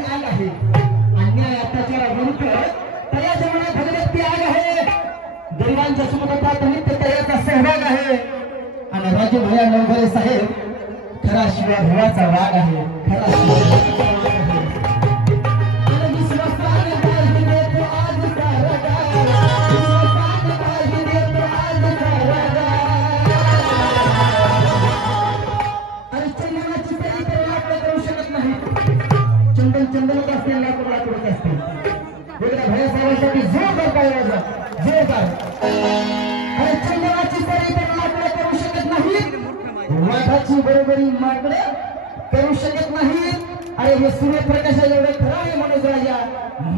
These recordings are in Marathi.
ही आग आहे अन्याय अत्याचार विरुद्ध तयाच्या मनात भगवती आग आहे गरिबांच्या सुखदुःखात नित्य तयाचा सहभाग आहे आणि राजू भैया नवघरे साहेब खरा शिवाय भवाचा वाघ आहे खरा चंदन का असते लाकूड लाकूड असते वेगळ्या भैयासाहेबांसाठी जोरदार पाहिजे जोरदार आणि चंदनाची तरी पण लाकडं करू शकत नाही वाघाची बरोबरी माकडं करू शकत नाही अरे हे सूर्यप्रकाशा एवढे खरं आहे मनोज राजा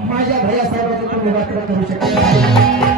माझ्या भैयासाहेबांचं तुम्ही लाकडं करू शकत नाही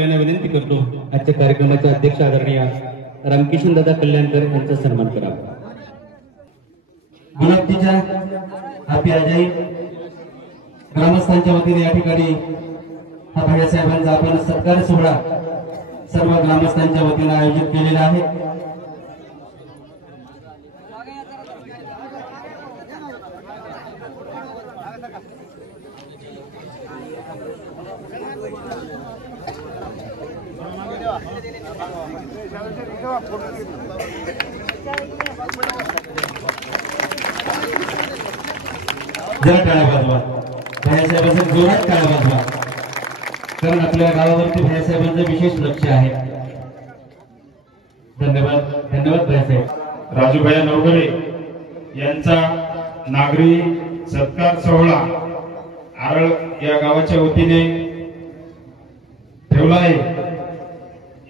यांना विनंती करतो आजच्या कार्यक्रमाचे अध्यक्ष आदरणीय रामकिशन दादा कल्याणकर यांचा सन्मान करावा गुलाबजीच्या हाती अजय ग्रामस्थांच्या वतीने या ठिकाणी हा भैयासाहेबांचा आपण सत्कार सोहळा सर्व ग्रामस्थांच्या वतीने आयोजित केलेला आहे जरा टाळ्या वाजवा भैयासाहेबांचा जोरात टाळ्या वाजवा कारण आपल्या गावावरती भैयासाहेबांचं विशेष लक्ष आहे धन्यवाद धन्यवाद भैयासाहेब राजूभैया नवघरे यांचा नागरी सत्कार सोहळा आरळ या गावाच्या वतीने ठेवला आहे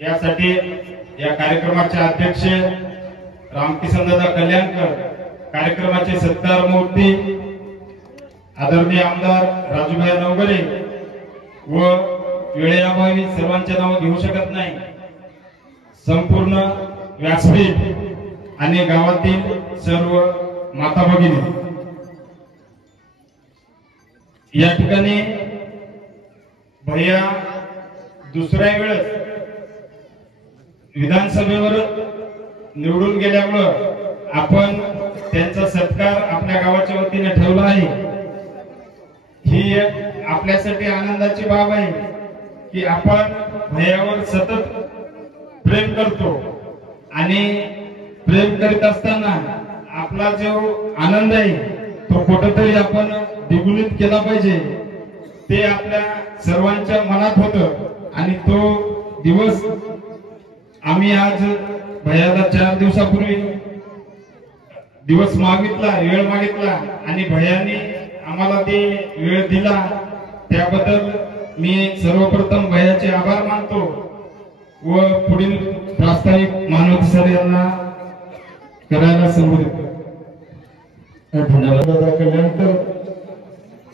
यासाठी या कार्यक्रमाचे अध्यक्ष रामकिशन दादा कल्याणकर कार्यक्रमाचे सत्कार मूर्ती आदरणीय आमदार राजूभैया नवघरे व वेळेअभावी सर्वांचे नाव घेऊ शकत नाही संपूर्ण व्यासपीठ आणि गावातील सर्व माता भगिनी या ठिकाणी भैया दुसऱ्या वेळेस विधानसभेवर निवडून गेल्यामुळं आपण त्यांचा सत्कार आपल्या गावाच्या वतीने ठेवला आहे ही एक आपल्यासाठी आनंदाची बाब आहे की आपण भैयावर सतत प्रेम करतो आणि प्रेम करीत असताना आपला जो आनंद आहे तो कुठेतरी आपण द्विगुणित केला पाहिजे ते आपल्या सर्वांच्या मनात होतं आणि तो दिवस आम्ही आज भैयाला 4 दिवसापूर्वी दिवस मागितला वेळ मागितला आणि भैयाने आम्हाला ते वेळ दिला त्याबद्दल मी सर्वप्रथम भैयाचे आभार मानतो व पुढील प्रास्ताविक मानवती सर यांना करायला संबोधित धन्यवाद दादा कल्याणकर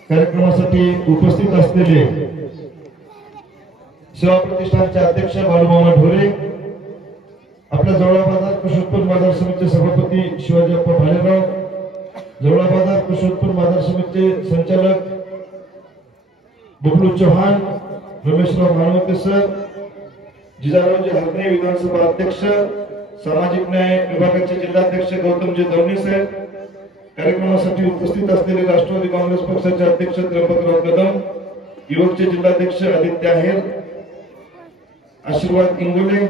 कार्यक्रमासाठी उपस्थित असलेले सेवा प्रतिष्ठानचे अध्यक्ष बाळूमामा ढोरे आपल्या जवळा बाजार कृषी उत्पन्न बाजार समितीचे सभापती शिवाजीप्पा भालेराव जवळा बाजार कृषी उत्पन्न बाजार समितीचे संचालक बबलू चव्हाण रमेशराव मानवते सर जिजारावजी हरणे विधानसभा अध्यक्ष सामाजिक न्याय विभागाचे जिल्हाध्यक्ष गौतमजी दवणी साहेब कार्यक्रमासाठी उपस्थित असलेले राष्ट्रवादी काँग्रेस पक्षाचे अध्यक्ष त्र्यंबकराव कदम युवकचे जिल्हाध्यक्ष आदित्य आहेर आशीर्वाद इंगोले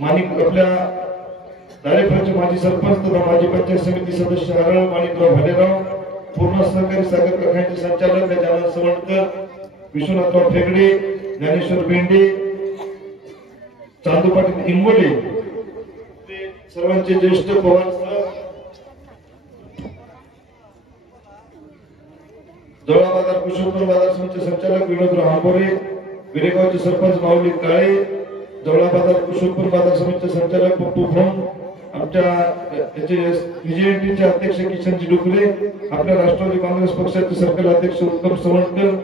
माणिक आपल्या दारेफळचे माजी सरपंच तथा माजी पंचायत समिती सदस्य हरळ माणिकराव भालेराव, पूर्ण सहकारी साखर कारखान्याचे संचालक गजानन सवणकर, विश्वनाथराव फेगडे, ज्ञानेश्वर बेंडे, चांदू पाटील इंगोले, सर्वांचे ज्येष्ठ पवार सर, जवळा बाजार कृषी उत्पन्न बाजार समितीचे संचालक विनोदराव आंबोरे, विरेगावचे सरपंच माऊली काळे, जवळा बाजार कृषी उत्पन्न बाजार समितीचे संचालक पप्पू भोम, आमच्या विजयटीचे अध्यक्ष किशनजी डुकरे, आपल्या राष्ट्रवादी काँग्रेस पक्षाचे सर्कल अध्यक्ष उत्तम सवणकर,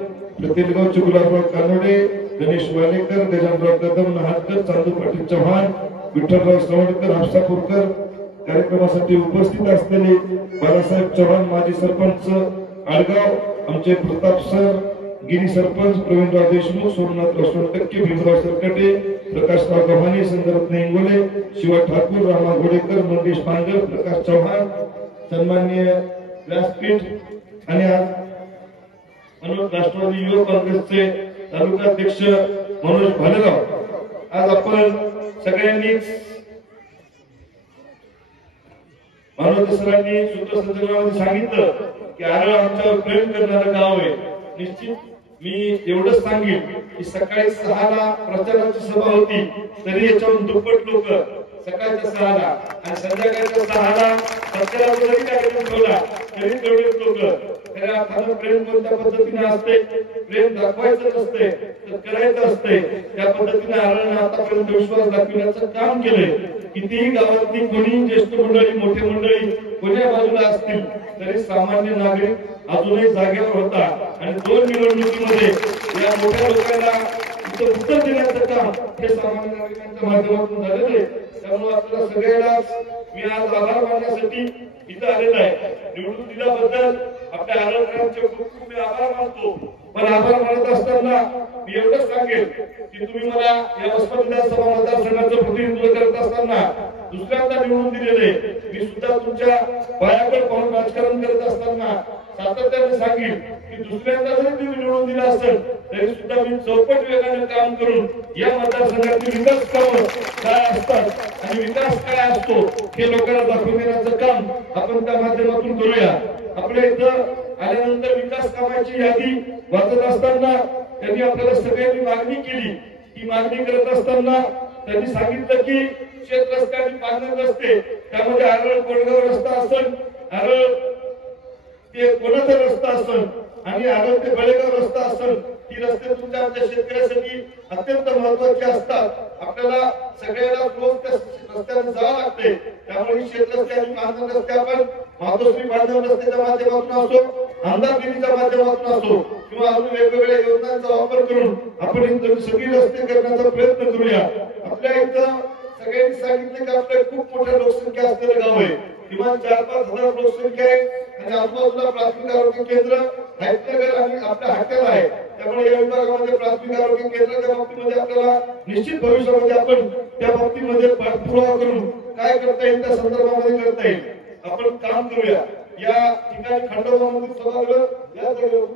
तेलगावचे गुलाबराव कानोडे, गणेश वालेकर, गजानराव कदम नहातकर, चांदू पाटील चव्हाण, विठ्ठलराव सवणकर, हापसापूरकर, कार्यक्रमासाठी उपस्थित असलेले बाळासाहेब चव्हाण माजी सरपंच आडगाव, आमचे प्रताप सर, गिरी सरपंच प्रवीणराव देशमुख, सोमनाथ सोनटक्के, भीमराव सरकटे, प्रकाशराव गव्हाणे, संदरत्न इंगोले, शिवा ठाकूर, रामा गोडेकर, मंगेश पांडर, प्रकाश चव्हाण, सन्माननीय व्यासपीठ आणि मनोज राष्ट्रवादी युवक काँग्रेसचे तालुकाध्यक्ष मनोज भालेराव, आज आपण सगळ्यांनीच मानवते सरांनी सूत्रसंचालनामध्ये सांगितलं की आरळ आमच्यावर प्रेम करणारं गाव आहे. निश्चित मी एवढंच सांगेन की सकाळी 6ला प्रचाराची सभा होती तरी याच्यावरून दुप्पट लोक सकाळच्या 6ला आणि संध्याकाळच्या 6ला प्रचाराचा जरी कार्यक्रम ठेवला तरी तेवढेच लोक. खऱ्या अर्थानं प्रेम कोणत्या पद्धतीने असते, प्रेम दाखवायचं नसते तर करायचं असते. त्या पद्धतीने आरळने आतापर्यंत विश्वास दाखविण्याचं काम केलंय. कितीही गावातली कोणी ज्येष्ठ मंडळी मोठे मंडळी कोण्या बाजूला असतील तरी सामान्य नागरिक अजूनही जागेवर होता आणि 2 निवडणुकीमध्ये या मोठ्या लोकांना उत्तर देण्याचं काम हे सामान्य नागरिकांच्या माध्यमातून झालेलं आहे. त्यामुळे आपल्याला सगळ्यांनाच मी आज आभार मानण्यासाठी इथं आलेला आहे. निवडून दिल्याबद्दल आपल्या आरळकरांचे खूप खूप मी आभार मानतो. पण आभार मानत असताना मी एवढंच सांगेन की तुम्ही मला या वसमत विधानसभा मतदारसंघाचं प्रतिनिधित्व करत असताना दुसऱ्यांदा निवडून दिलेले. मी सुद्धा तुमच्या पायाकडे पाहून राजकारण करत असताना सातत्याने सांगेन की दुसऱ्यांदा जरी तुम्ही निवडून दिला असेल तरी सुद्धा मी चौपट वेगाने काम करून या मतदारसंघातील विकास कामं काय असतात आणि विकास काय असतो हे लोकांना दाखवून देण्याचं काम आपण त्या माध्यमातून करूया. आपल्या इथं आल्यानंतर विकास कामाची यादी वाचत असताना त्यांनी आपल्याला सगळ्यांनी मागणी केली. ही मागणी करत असताना त्यांनी सांगितलं की शेत रस्ते आणि पांढरे रस्ते त्यामध्ये आरळ कोळगाव रस्ता असेल, आरळ ते कोणाचा रस्ता असेल आणि आरळ ते बळेगाव रस्ता असेल, ही रस्ते तुमच्या आमच्या शेतकऱ्यासाठी अत्यंत महत्वाचे असतात. आपल्याला सगळ्याला रोज त्या रस्त्याने जावं लागते. त्यामुळे शेत रस्ते आणि पांढरे रस्ते आपण मातोश्री पांढरे रस्त्याच्या माध्यमातून असो, आमदारगिरीच्या माध्यमातून असो किंवा अजून वेगवेगळ्या योजनांचा वापर करून आपण सगळी रस्ते करण्याचा प्रयत्न करूया. आपल्या इथं सगळ्यांनी सांगितलं की आपल्या खूप मोठ्या लोकसंख्या असलेलं गाव आहे. किमान 4-5 हजार लोकसंख्या आहे आणि आजूबाजूला प्राथमिक आरोग्य केंद्र हैदनगर आणि आपल्या हाकेला आहे. त्यामुळे या विभागामध्ये प्राथमिक आरोग्य केंद्राच्या बाबतीमध्ये आपल्याला निश्चित भविष्यामध्ये आपण त्या बाबतीमध्ये पाठपुरावा करून काय करता येईल त्या संदर्भामध्ये करता येईल आपण काम करूया. या ठिकाणी खंडोबामध्ये सभागृह या जागेवर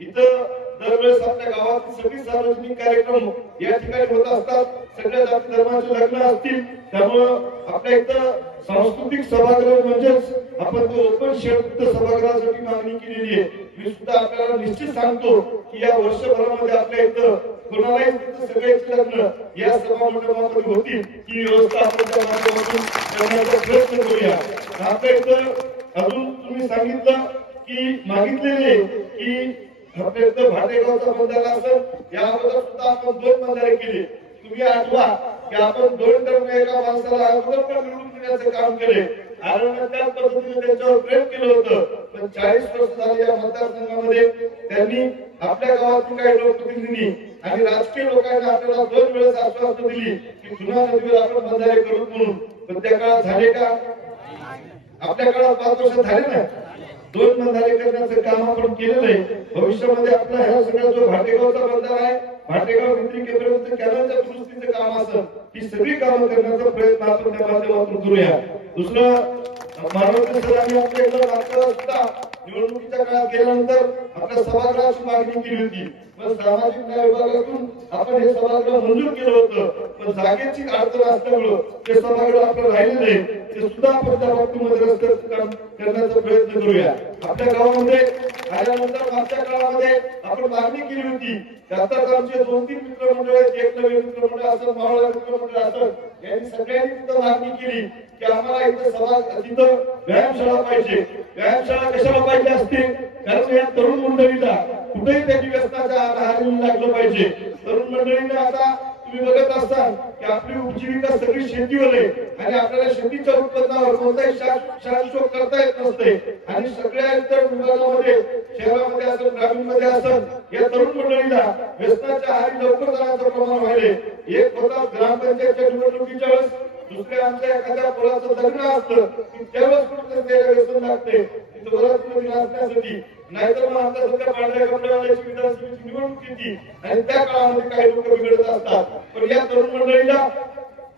इथं दरवेळेस आपल्या गावातील सगळी सार्वजनिक कार्यक्रम या ठिकाणी होत असतात. सगळ्या जाती धर्माचे लग्न असतील त्यामुळं आपल्या इथं सांस्कृतिक सभागृह म्हणजेच आपण तो ओपन शेड सभागृहासाठी मागणी केलेली आहे. मी सुद्धा आपल्याला निश्चित सांगतो की या वर्षभरामध्ये आपल्या इथं कोणालाही सगळ्याचे लग्न या सभा मंडपामध्ये होतील ही व्यवस्था आपण त्या माध्यमातून करण्याचा प्रयत्न करूया. आपल्या इथं अजून तुम्ही सांगितलं की मागितलेले की आपल्या इथं भाटेगावचा बंधारा असेल या अगोदर सुद्धा आपण 2 बंधारे केले. तुम्ही आठवा की आपण 2 टर्म एका माणसाला अगोदर पण निवडून देण्याचं काम केले. आरळने त्या पद्धतीने त्यांच्यावर प्रेम केलं होतं. पण 40 वर्ष झाली या मतदारसंघामध्ये त्यांनी आपल्या गावातील काही लोकप्रतिनिधी आणि राजकीय लोकांनी आपल्याला 2 वेळेस आश्वासन दिली की जुन्या नदीवर आपण बंधारे करू म्हणून. पण त्या काळात झाले का? आपल्या काळात 5 वर्ष झाले ना. 2 बंधारे करण्याचं काम आपण केलेलं आहे. भविष्यामध्ये आपला ह्या सगळा जो भाटेगावचा बंधारा आहे, भाटेगाव केपर्यंत कॅनलच्या दुरुस्तीचं काम असेल, ही सगळी कामं करण्याचा प्रयत्न आपण त्या माध्यमातून करूया. दुसरं मानवते सरांनी आपल्याकडे सुद्धा निवडणुकीच्या काळात गेल्यानंतर आपल्या सभागृहाची मागणी केली होती, पण सामाजिक न्याय विभागातून आपण हे सभागृह मंजूर केलं होतं, पण जागेची अडचण असल्यामुळं ते सभागृह आपलं राहिलं नाही. ते सुद्धा आपण त्या बाबतीमध्ये रस्त्याचं काम करण्याचा प्रयत्न करूया. आपल्या गावामध्ये आल्यानंतर मागच्या काळामध्ये आपण मागणी केली होती की आता आमचे 2-3 मित्रमंडळ आहेत, एक नवीन मित्रमंडळ असं मावळा मित्रमंडळ असं, यांनी सगळ्यांनी तिथं मागणी केली की आम्हाला इथं तिथं व्यायामशाळा पाहिजे. व्यायामशाळा कशाला पाहिजे असते, कारण या तरुण मंडळीला कुठेही त्यांनी व्यसनाच्या आहारी लागलं पाहिजे. तरुण मंडळीने आता तुम्ही बघत असताल की आपली उपजीविका सगळी शेतीवर आहे आणि आपल्याला शेतीच्या उत्पन्नावर कोणताही शासोक करता येत नसते आणि सगळ्या इतर विभागामध्ये शहरामध्ये असं ग्रामीणमध्ये असं या तरुण मंडळीला व्यसनाच्या आहारी लवकर जाण्याचं प्रमाण वाढले. एक होता ग्रामपंचायतच्या निवडणुकीच्या वेळेस, दुसऱ्या आमच्या एखाद्या पोराचं लग्न असतं की त्यावेळेस कुठेतरी त्याला व्यसन लागते तिथं वरातीमध्ये नाचण्यासाठी, नाहीतर मग आता सध्या पांढऱ्या कपड्यावाल्याची विधानसभेची निवडणूक येते आणि त्या काळामध्ये काही लोक बिघडत असतात. पण या तरुण मंडळीला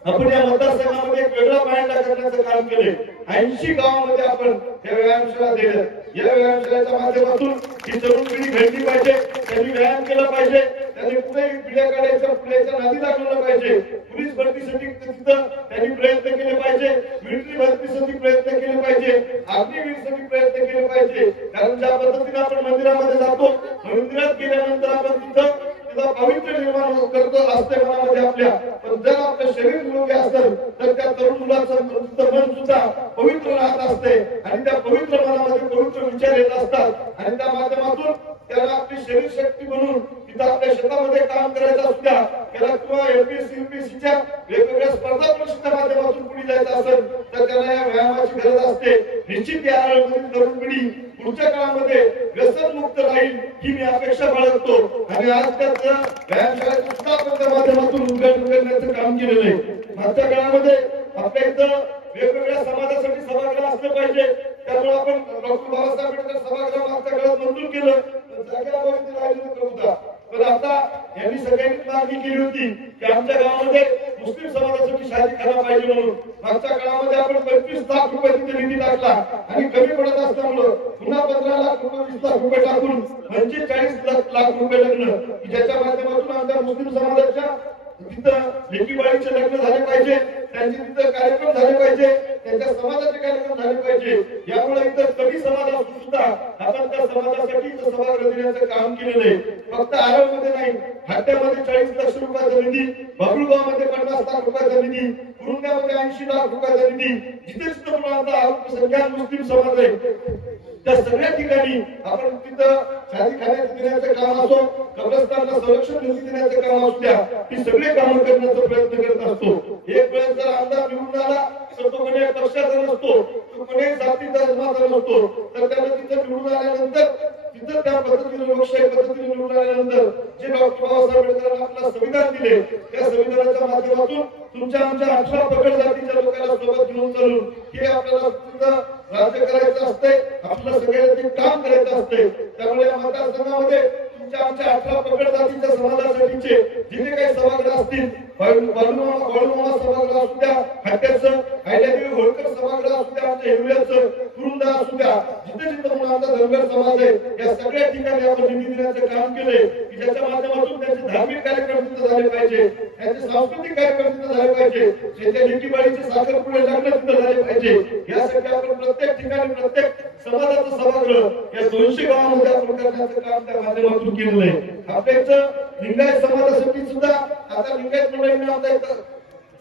आपण या मतदारसंघामध्ये एक वेगळा पायंडा करण्याचं काम केले. 80 गावामध्ये आपण या व्यायामशाळा दिल्या. या व्यायामशाळेच्या माध्यमातून ही तरुण पिढी घडली पाहिजे, त्यांनी व्यायाम केला पाहिजे, त्यांनी पुढे पिढ्या काढायच्या पुढेच्या नादी लागलं पाहिजे. पोलीस भरतीसाठी तिथं त्यांनी प्रयत्न केले पाहिजे, मिलिटरी भरतीसाठी प्रयत्न केले पाहिजे, अग्निवीरसाठी प्रयत्न केले पाहिजे. कारण ज्या पद्धतीने आपण मंदिरामध्ये जातो, मंदिरात गेल्यानंतर आपण तिथं पवित्र निर्माण करतो असते मनामध्ये आपल्या, पण जर आपलं शरीर निरोगी असेल तर त्या तरुण मुलाचं मन सुद्धा पवित्र राहत असते आणि त्या पवित्र मनामध्ये पवित्र विचार येत असतात आणि त्या माध्यमातून त्याला आपली शरीर शक्ती म्हणून तिथं आपल्या शेतामध्ये काम करायचं असत्या त्याला किंवा एमपीएससी यूपीएससीच्या वेगवेगळ्या स्पर्धा परीक्षेच्या माध्यमातून पुढे जायचं असेल तर त्याला या व्यायामाची गरज असते. निश्चित या आळमधील तरुण पिढी पुढच्या काळामध्ये व्यसन मुक्त राहील ही मी अपेक्षा बाळगतो आणि आज त्याचं व्यायामशाळेचं सुद्धा आपण त्या माध्यमातून उद्घाटन करण्याचं काम केलेलं आहे. मागच्या काळामध्ये आपल्या इथं वेगवेगळ्या समाजासाठी सभागृह असलं पाहिजे, त्यामुळे आपण डॉक्टर बाबासाहेब आंबेडकर सभागृह मागच्या काळात मंजूर केलं, जागेअभावी राहिलेलं होता. पण आता यांनी सगळ्यांनी मागणी केली होती की आमच्या गावामध्ये मुस्लिम समाजासाठी शादीखाना पाहिजे म्हणून. मागच्या काळामध्ये आपण 25 लाख रुपये तिथे निधी टाकला आणि कमी पडत असल्यामुळं पुन्हा 15 लाख रुपये 20 लाख रुपये टाकून 45 लाख रुपये लग्न की ज्याच्या माध्यमातून आमच्या मुस्लिम समाजाच्या तिथं लेकीबाळीचे लग्न झाले पाहिजे, त्यांचे तिथं कार्यक्रम झाले पाहिजे, त्यांच्या समाजाचे कार्यक्रम झाले पाहिजे. यामुळे इतर कमी समाज असून सुद्धा आपण त्या समाजासाठी सभागृह देण्याचं काम केलेलं आहे. फक्त आरवमध्ये नाही, हाट्यामध्ये 40 लाख रुपयाचा निधी, बाबुळगावमध्ये 50 लाख रुपयाचा निधी, कुरुंद्यामध्ये 80 लाख रुपयाचा निधी, जिथे जिथं अल्पसंख्याक मुस्लिम समाज आहे त्या सगळ्या ठिकाणी आपण तिथं शादीखान्यात देण्याचं काम असो, कब्रस्तानला संरक्षण निधी देण्याचं काम असू द्या, ती सगळे काम करण्याचा प्रयत्न करत असतो. एक वेळेस जर आमदार निवडून आला तर तो कोणी पक्षाचा नसतो, तो कोणी जातीचा धर्माचा नसतो, तर त्याला तिथं निवडून आल्यानंतर तिथं त्या पद्धतीने लोकशाही पद्धतीने निवडून आल्यानंतर जे डॉक्टर बाबासाहेब आंबेडकरांनी आपल्याला संविधान दिले त्या संविधानाच्या माध्यमातून तुमच्या आमच्या 18 पगड जातीच्या लोकांना सोबत घेऊन चालून हे आपल्याला तिथं राज्य करायचं असते, आपल्याला सगळ्यांना ते काम करायचं असते. त्यामुळे या मतदारसंघामध्ये तुमच्या आमच्या 18 पगड जातीच्या समाजासाठीचे जिथे काही सभागृह असतील, बाळूमामा सभागृह असू द्या, हाट्याचं आयल्यादेवी होळकर सभागृह असू द्या, आमच्या हिरव्याचं कुरुंदा असू द्या, जिथे जिथे आमचा धनगर समाज आहे या सगळ्या ठिकाणी आपण निधी देण्याचं काम केलंय की ज्याच्या माध्यमातून त्यांचे धार्मिक कार्यक्रम तिथे झाले पाहिजे, त्यांचे सांस्कृतिक कार्यक्रम तिथे झाले पाहिजे, त्यांच्या लेकीबाळीचे साखरपुडे लग्न तिथे झाले पाहिजे. यासाठी आपण प्रत्येक ठिकाणी प्रत्येक समाजाचं सभागृह या 200 गावामध्ये आपण करण्याचं काम त्या माध्यमातून केलेलं आहे. आपल्या इथं लिंगायत समाजासाठी सुद्धा आता लिंगायत मंडळीने आमच्या इथं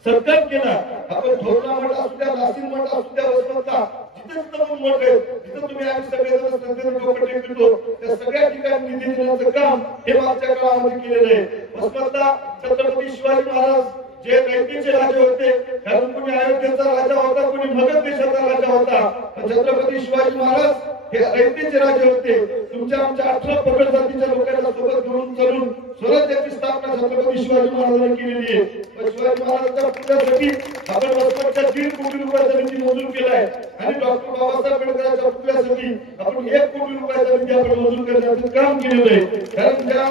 सत्कार केला. आपण थोरला मठ असू द्या, नाशिक मठ असू द्या, वसमतला जिथे जिथं मठ आहे तिथं तुम्ही आम्ही सगळेजण संस्थेने डोकं टेकतो त्या सगळ्या ठिकाणी निधी देण्याचं काम हे मागच्या काळामध्ये केलेलं आहे. वसमतला छत्रपती शिवाजी महाराज जे कैकेचे राजे होते, कारण कोणी अयोध्येचा राजा होता, कोणी मगध देशाचा राजा होता, पण छत्रपती शिवाजी महाराज हे अयोध्येचे राजे होते. तुमच्या आमच्या 18 पगड जातीच्या लोकांना सोबत घेऊन चालून स्वराज्याची स्थापना छत्रपती शिवाजी महाराजांनी केलेली आहे. शिवाजी महाराजांच्या पुतळ्यासाठी आपण वसमतच्या 1.5 कोटी रुपयाचा निधी मंजूर केलाय आणि डॉक्टर बाबासाहेब आंबेडकरांच्या पुतळ्यासाठी आपण 1 कोटी रुपयाचा निधी आपण मंजूर करण्याचं काम केलेलं आहे. कारण ज्या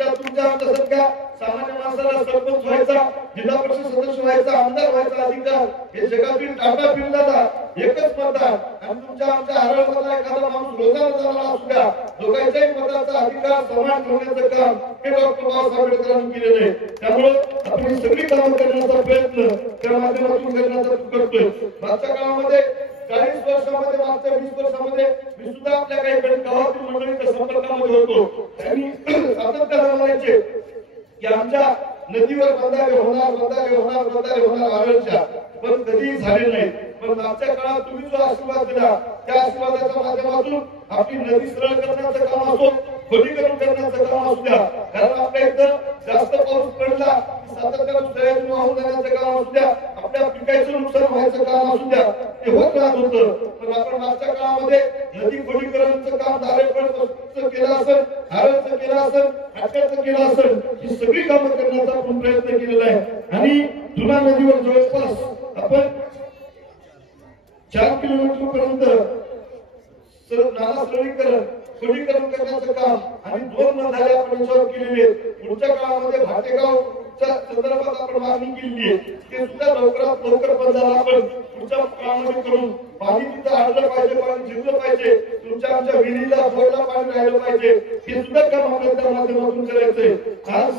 तुमच्या आमच्या सगळ्या सामान्य माणसाला सरपंच व्हायचा, जिल्हा परिषद सदस्य व्हायचा, आमदार व्हायचा अधिकार हे जगातील टाटा बिर्लाला एकच मतदार आणि तुमच्या आमच्या आरळमधला एखादा माणूस रोजाना झाला असू द्या, दोघांच्याही मताचा अधिकार समान ठेवण्याचं काम हे डॉक्टर बाबासाहेब आंबेडकरांनी केलेलं आहे. त्यामुळे आपण ही सगळी कामं करण्याचा प्रयत्न त्या माध्यमातून करण्याचा करतोय. मागच्या काळामध्ये 40 वर्षामध्ये, मागच्या 20 वर्षामध्ये मी सुद्धा आपल्या काही गावातील मंडळीच्या संपर्कामध्ये होतो. त्यांनी सातत्याने म्हणायचे की आमच्या नदीवर बंधारे होणार, बंधारे होणार, बंधारे होणार आरळच्या, पण कधीही झाले नाही. पण मागच्या काळात तुम्ही जो आशीर्वाद दिला त्या आशीर्वादाच्या माध्यमातून आपली नदी सरळ करण्याचं काम असो, खोलीकरण करण्याचं काम असू द्या, कारण आपल्या इथं जास्त पाऊस पडला सातत्यानं सोयाबीन वाहून जाण्याचं काम असू द्या, आपल्या पिकाचं नुकसान व्हायचं काम असू द्या, ते होत राहत होतं. पण आपण मागच्या काळामध्ये नदी खोलीकरणचं काम धारेपळचं केलं असेल, हारळचं केलं असेल, हाट्याचं केलं असेल, ही सगळी कामं करण्याचा आपण प्रयत्न केलेला आहे. आणि जुना नदीवर जवळपास आपण 4 किलोमीटर पर्यंत नाला सरळीकरण, खोलीकरण करण्याचं काम आणि 2 बंधारे आपण याच्यावर केलेले आहेत. पुढच्या काळामध्ये भाटेगावच्या संदर्भात आपण मागणी केली आहे, ते सुद्धा लवकरात लवकर बंधारा आपण पुढच्या काळामध्ये करून पाणी तिथं आणलं पाहिजे, पाणी जिरलं पाहिजे, तुमच्या आमच्या विहिरीला बोरला पाणी राहिलं पाहिजे, हे सुद्धा काम आपल्याला त्या माध्यमातून करायचंय. आज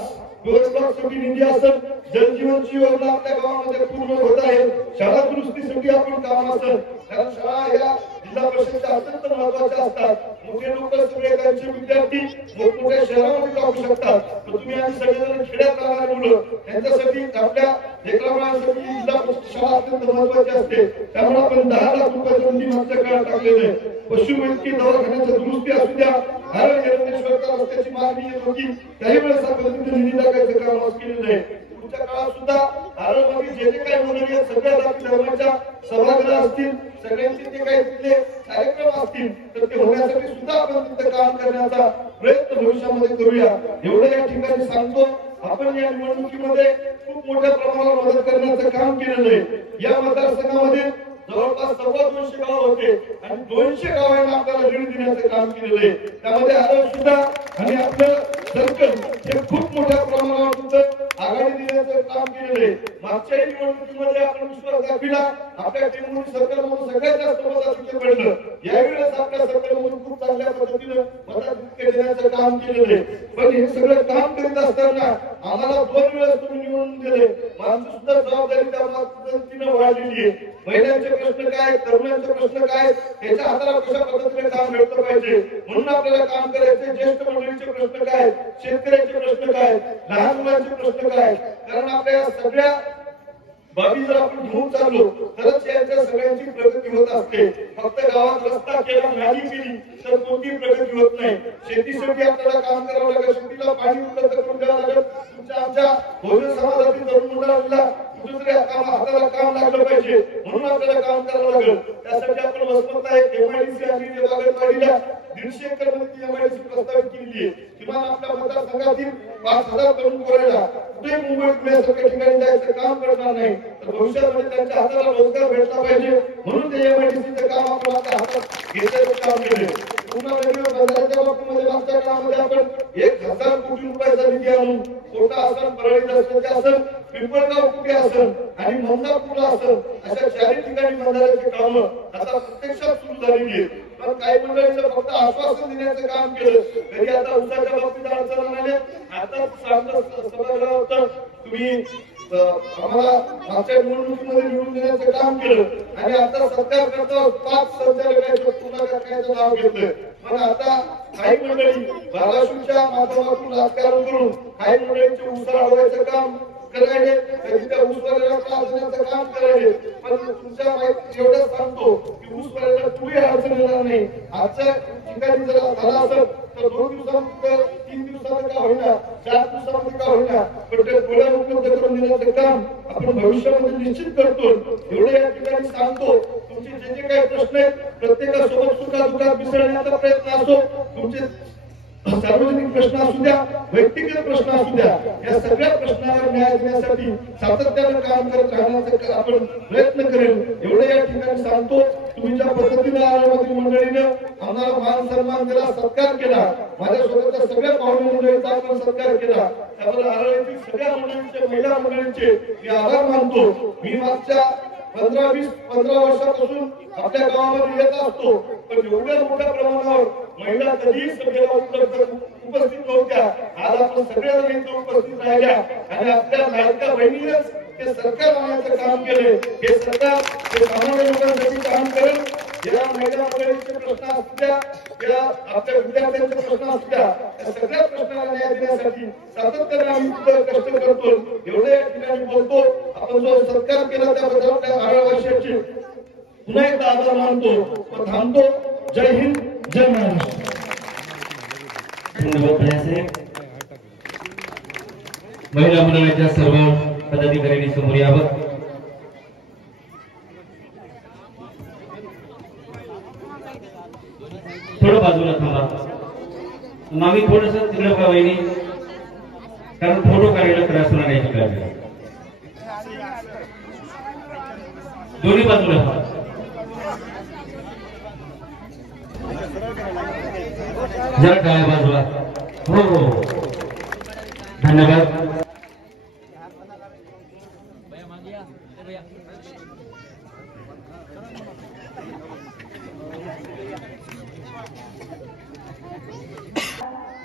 व्यवस्थापनासाठी निधी असेल, जलजीवनची योजना आपल्या गावामध्ये पूर्ण होत आहे, शाळा दुरुस्तीसाठी आपण काम असेल, कारण शाळा या जिल्हा परिषदेच्या अत्यंत महत्वाच्या असतात. मोठे लोक सगळे त्यांचे विद्यार्थी मोठमोठ्या शहरामध्ये जाऊ शकतात, पण तुम्ही आम्ही सगळेजण खेड्यात राहणारे मुलं त्यांच्यासाठी आपल्या लेकरांसाठी जिल्हा परिषद शाळा अत्यंत महत्वाची असते. त्यामुळे आपण 10 लाख रुपयाचं निधी मागच्या काळात टाकलेलं आहे. पशुवैद्यकीय दवाखान्याच्या दुरुस्ती असू द्या, हारळ निरंजनेश्वरच्या रस्त्याची मागणी येत होती, त्याही वेळेस आपण निधी टाकायचं काम आज केलेलं आहे. पुढच्या काळात सुद्धा हारळमध्ये जे काही मंडळी आहेत, सगळ्या जाती धर्माच्या सभागृह असतील, सगळ्यांचे जे काही तिथले कार्यक्रम असतील तर ते होण्यासाठी सुद्धा आपण तिथं काम करण्याचा प्रयत्न भविष्यामध्ये करूया, एवढं या ठिकाणी सांगतो. आपण या निवडणुकीमध्ये खूप मोठ्या प्रमाणावर मदत करण्याचं काम केलेलं आहे. या मतदारसंघामध्ये जवळपास 250 गाव होते आणि 200 गावांना आपल्याला ऋण देण्याचं काम केलेलं आहे. त्यामध्ये हारळ सुद्धा आणि आपलं सर्कल हे खूप मोठ्या प्रमाणावर तिथं आघाडी देण्याचं काम केलेलं आहे. मागच्या निवडणुकीमध्ये आपण विश्वास दाखविला, आपल्या टीममधून सर्कलमधून सगळ्यात जास्त मताधिक्य पडलं. यावेळेस आपल्या सर्कलमधून खूप चांगल्या पद्धतीनं मताधिक्य देण्याचं काम केलेलं आहे. पण हे सगळं काम करीत असताना आम्हाला 2 वेळेस तुम्ही निवडून दिले, माझी सुद्धा जबाबदारी त्या पद्धतीनं वाढलेली आहे. महिलांचे प्रश्न काय, तरुणांचे प्रश्न काय, त्याच्या हाताला कशा पद्धतीने काम मिळतं पाहिजे म्हणून आपल्याला काम करायचे. ज्येष्ठ मंडळीचे प्रश्न काय, शेतकऱ्यांचे प्रश्न काय, लहान मुलांचे प्रश्न काय, कारण आपल्या सगळ्या बाबी जर आपण घेऊन चाललो तरच यांच्या सगळ्यांची प्रगती होत असते. फक्त गावात रस्ता केला, नाली केली तर कोणतीही प्रगती होत नाही. शेतीसाठी आपल्याला काम करावं लागेल, शेतीला पाणी उपलब्ध करून द्यावं लागेल. तुमच्या आमच्या बहुजन समाजातील तरुण मुलांना कुठेतरी हाताला काम लागलं पाहिजे म्हणून आपल्याला काम करावं लागेल. त्यासाठी आपण वसमत आहे एमआयडीसी आणि बागेतवाडीला 150 एकर मध्ये एमआयडीसी प्रस्तावित केली आहे. किमान आपल्या मतदारसंघातील 5000 तरुण पोरांना कुठे मुंबई पुण्यासारख्या ठिकाणी जायचं काम करणार नाही तर भविष्यामध्ये त्यांच्या हाताला रोजगार भेटला पाहिजे म्हणून ते एमआयडीसीचं काम आपण आता हातात घेण्याचं काम केले. पुन्हा वेगवेगळ्या बंधाऱ्याच्या बाबतीमध्ये मागच्या काळामध्ये आपण 1000 कोटी रुपयाचा निधी आणून कोटा असेल, परळी रस्त्याचे असेल, पिंपळगाव कुठे असेल आणि मंदापूरला असेल अशा 4 ठिकाणी बंधाऱ्याची कामं आता प्रत्यक्षात सुरू झालेली आहेत. पण काही मंडळींचं फक्त आश्वासन देण्याचं काम केलं. कधी आता उसाच्या बाबतीत अडचण आल्या, आता सभागृह होतं तुम्ही आम्हाला मागच्या निवडणुकीमध्ये निवडून देण्याचं काम केलं आणि आता सरकार करता 5 संचालकांचं पुन्हा करण्याचं नाव घेतलं. पण आता काही मंडळी बालाशूच्या माध्यमातून राजकारण करून काही मंडळींचे उसाळ अडवायचं काम करायले, कधी त्या ऊसवाल्याला त्रास देण्याचं काम करायले. पण तुमच्या माहिती एवढंच सांगतो की ऊसवाल्याला पुढे अडचण येणार नाही. आजच्या ठिकाणी जर झाला असेल तर 2 दिवसांमध्ये 3 दिवसांमध्ये का होईना, 4 दिवसांमध्ये का होईना पण ते डोळ्या उपलब्ध करून देण्याचं काम आपण भविष्यामध्ये निश्चित करतो. एवढे या ठिकाणी सांगतो. तुमचे जे जे काही प्रश्न आहेत प्रत्येकासोबत सुखादुखात मिसळण्याचा प्रयत्न असो, तुमचे सार्वजनिक प्रश्न असू द्या, व्यक्तिगत प्रश्न असू द्या, या सगळ्या प्रश्नावर न्याय देण्यासाठी सातत्यानं काम करत राहण्याचा आपण प्रयत्न करेल. एवढे या ठिकाणी सांगतो. तुम्ही ज्या पद्धतीने आळंदीतील मंडळीने आम्हाला मान सन्मान दिला, सत्कार केला, माझ्यासोबतच्या सगळ्या पाहुणे मंडळींचा आपण सत्कार केला, त्याबद्दल आळंदीतील सगळ्या मंडळींचे, महिला मंडळींचे मी आभार मानतो. मी मागच्या 15 वर्षापासून आपल्या गावामध्ये येत असतो, पण एवढ्या मोठ्या प्रमाणावर महिला कधीही सभेला उपस्थित नव्हत्या. आज आपण सगळ्या इथे उपस्थित राहिल्या आणि आपल्या लाडक्या बहिणीनेच हे सरकार आणण्याचं काम केले. हे सरकार हे सामान्य लोकांसाठी काम करेल. या महिला मंडळींचे प्रश्न असल्या, या आपल्या विद्यार्थ्यांचे प्रश्न असल्या, त्या सगळ्या प्रश्नाला न्याय देण्यासाठी सातत्याने आम्ही कष्ट करतो. एवढे या ठिकाणी बोलतो. आपण जो सत्कार केला त्याबद्दल आपल्या आळंदीवासियांचे पुन्हा एकदा आभार मानतो, थांबतो. जय हिंद, जय महाराष्ट्र. धन्यवाद भैयासाहेब. महिला मंडळाच्या सर्व पदाधिकाऱ्यांनी समोर यावं. थोडं बाजूला थांबा. मामी थोडस तिकडे बघा वहिनी, कारण फोटो काढायला त्रास होणार आहे तिकडे. दोन्ही बाजूला थांबा. जरा डाव्या बाजूला. हो हो, धन्यवाद.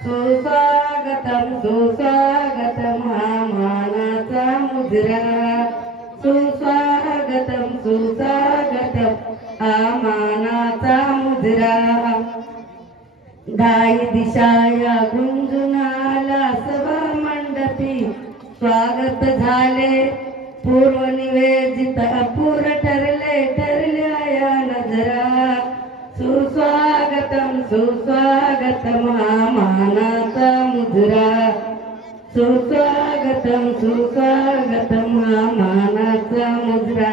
सुस्वागतम सुस्वागतम हा मानाचा मुद्रा. सुस्वागतम सुस्वागतम हा मानाचा मुद्रा. दाई दिशा या गुंजुनाला सभा मंडपी स्वागत झाले. पूर्व निवेदित अपूर ठरले ठरल्या नजरा. सुस्वागतम सुस्वागतम हा मानाचा मुद्रा. सुस्वागतम सुस्वागतम हा मानाचा मुद्रा.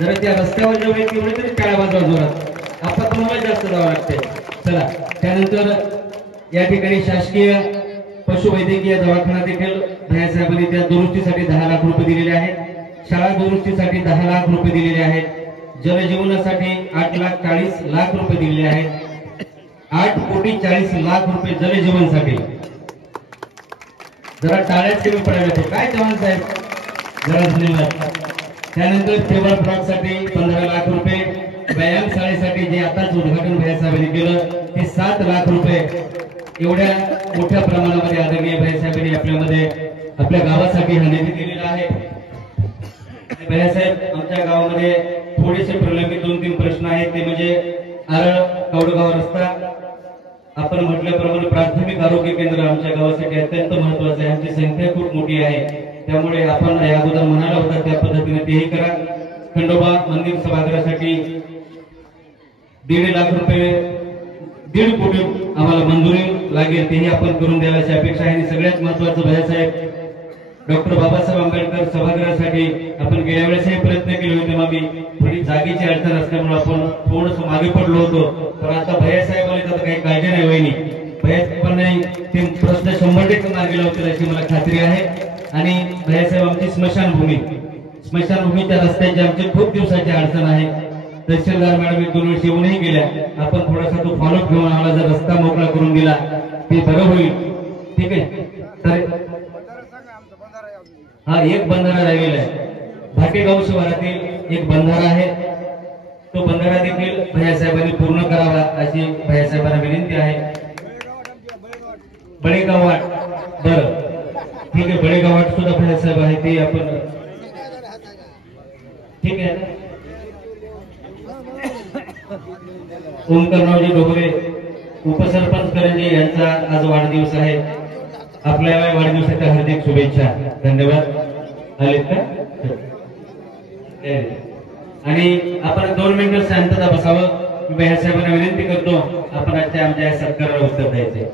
जरा त्या रस्त्यावर जेव्हा येते एवढे तरी टाळ्या वाजवा जोरात. आपण तुम्हाला जास्त जावं लागते. चला, त्यानंतर या ठिकाणी शासकीय पशुवैद्यकीय दवाखाना देखील भैयासाहेबांनी त्या दुरुस्तीसाठी 10 लाख रुपये दिलेले आहेत. शाळा दुरुस्तीसाठी 10 लाख रुपये दिलेले आहेत. जलजीवनासाठी 8,40,00,000 रुपये दिलेले आहेत. 8,40,00,000 रुपये जलजीवनसाठी. जरा टाळ्याच कमी पडायला काय चव्हाण साहेब, जरा धन्यवाद. त्यानंतर फेवर ब्लॉक साठी 15 लाख रुपये. व्यायाम शाळेसाठी जे आताच उद्घाटन भैयासाहेबांनी केलं ते 7 लाख रुपये. एवढ्या मोठ्या प्रमाणामध्ये आदरणीय भैयासाहेबांनी आपल्यामध्ये आपल्या गावासाठी हा निधी दिलेला आहे. भैयासाहेब, आमच्या गावामध्ये थोडेसे प्रलंबित 2-3 प्रश्न आहेत. ते म्हणजे आरळ कवडगाव रस्ता. आपण म्हटल्याप्रमाणे प्राथमिक आरोग्य केंद्र आमच्या गावासाठी अत्यंत महत्वाचं आहे. आमची संख्या खूप मोठी आहे, त्यामुळे आपण या अगोदर म्हणाला होता त्या पद्धतीने तेही करा. खंडोबा मंदिर सभागृहासाठी 1.5 लाख रुपये, 1.5 कोटी आम्हाला मंजुरी लागेल, तेही आपण करून द्यायची अपेक्षा आहे. आणि सगळ्यात महत्वाचं भैयासाहेब, डॉक्टर बाबासाहेब आंबेडकर सभागृहासाठी आपण गेल्या वेळेसही प्रयत्न केले होते. मग थोडी जागेची अडचण असल्यामुळे आपण थोडस मागे पडलो होतो. पण आता भैयासाहेब आले तर काही काळजी नाही वहिनी. भैयासाहेबांनी ते प्रश्न 100% मार्गी लावतील अशी मला खात्री आहे. आणि भैयासाहेब, आमची स्मशानभूमीच्या रस्त्याची आमची खूप दिवसाची अडचण आहे. तहसीलदार मॅडम 2 वेळेस येऊनही गेल्या. आपण थोडासा तो फॉलोअप घेऊन आम्हाला जर रस्ता मोकळा करून दिला ते बरं होईल. ठीक आहे. तर हा एक बंधारा राहिलेला आहे. भाटेगाव शिवारातील एक बंधारा आहे. तो बंधारा देखील भैयासाहेबांनी पूर्ण करावा अशी भैयासाहेबांना विनंती आहे. बळेगावाट, बरं ठीक आहे, बळेगावाट सुद्धा भैयासाहेब आहे ते आपण ठीक आहे. ओमकाररावजी डोबरे उपसरपंच करंजे यांचा आज वाढदिवस आहे. आपल्या वाढदिवसाच्या हार्दिक शुभेच्छा. धन्यवाद. आलेत का? आणि आपण 2 मिनिटं शांतता बसावं. मी भैयासाहेबांना विनंती करतो आपण आजच्या आमच्या सत्काराला उत्तर द्यायचे.